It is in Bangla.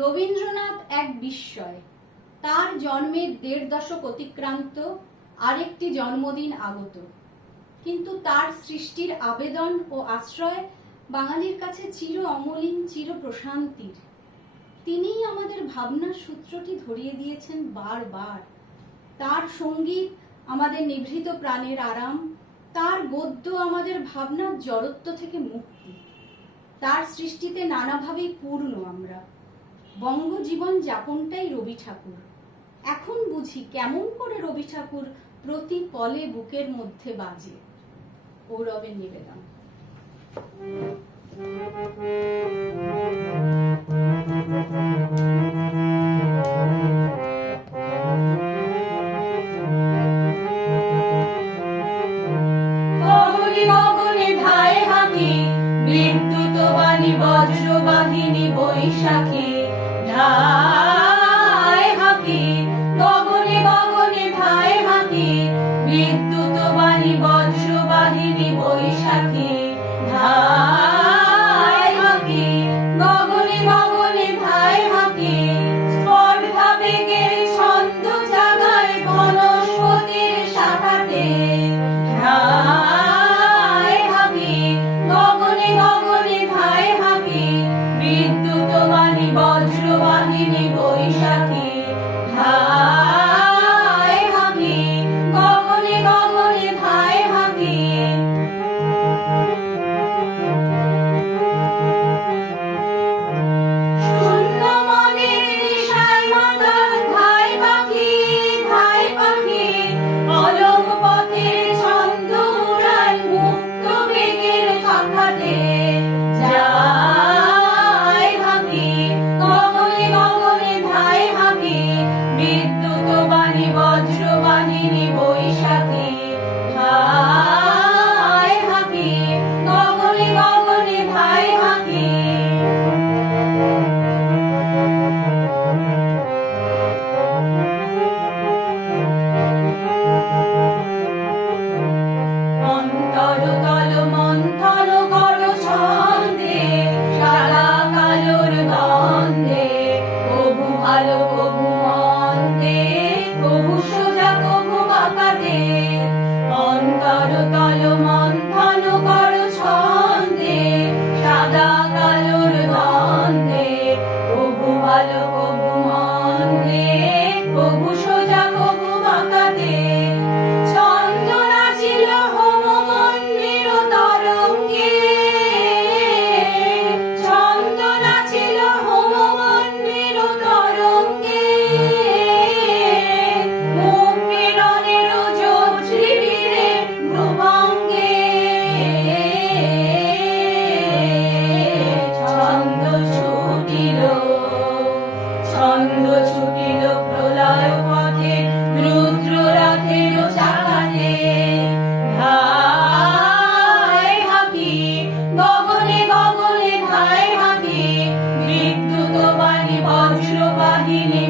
রবীন্দ্রনাথ এক বিস্ময়। তার জন্মের ১.৫ দশক অতিক্রান্ত, আরেকটি জন্মদিন আগত, কিন্তু তার সৃষ্টির আবেদন ও আশ্রয় বাঙালির কাছে চির অমলিন, চির প্রশান্তির। তিনিই আমাদের ভাবনার সূত্রটি ধরিয়ে দিয়েছেন বারবার। তার সঙ্গীত আমাদের নিভৃত প্রাণের আরাম, তার গদ্য আমাদের ভাবনার জড়ত্ব থেকে মুক্তি। তার সৃষ্টিতে নানাভাবেই পূর্ণ আমরা। বঙ্গজীবন যাপনটাই রবি ঠাকুর। এখন বুঝি কেমন করে রবি ঠাকুর প্রতি পলে বুকের মধ্যে বাজে। গৌরবের নিবেদন। বিদ্যুৎ বাণী বজ্রবাহিনী বৈশাখী ধায় হাকি, গগনে গগনে ধায় হাকি। বিদ্যুৎ বাণী বজ্রবাহিনী বৈশাখী ধায় হাকি, গগনে গগনে ধায় হাকি। স্পর্ধা বেগের ছন্দ জাগায় বনস্পতির শাখাতে ধায় হাকি, গগনে গগনে ধায় হাকি। বিদ্যুৎ বাণী বজ্রবাহিনী বৈশাখী ধায় হাকি, গগনে গগনে ধায় হাকি। শূন্য মনের নিশায় মাতাল ধায় পাখি, ধায় পাখি। অলম পথের ছন্দ উড়ায় মুক্ত বেগের শাখাতে যায় হাকি, গগনে গগনে ধায় হাকি। বিদ্যুৎ বাণী বজ্রবাহিনী বৈশাখী ধায় হাকি, গগনে গগনে ধায় হাকি। অন্তর তল মন্থন কর ছন্দে, সাদা কালোর গন্ধে। কভু ভালো কভু মন্দে, কভু সোজা কভু বাঁকাতে। অন্তর তল মন্থন কর ছন্দে, সাদা কালোর গন্ধে। কভু ভালো কভু মন্দে, কভু সোজা কভু বাঁকাতে। ছন্দ নাচিল হোম মন্দির তরঙ্গে, ছন্দ নাচিল হোম মন্দির তরঙ্গে। মুখ কিরণের জ্যোৎস্নাবিরে ভ্রুভঙ্গে। ছন্দ ছুটিল, ছন্দ ছুটিল প্রলয় পথে, রুদ্র রথের চাকাতে ধায় হাকি, গগনে গগনে ধায় হাকি। বিদ্যুৎ বাণী বজ্রবাহিনী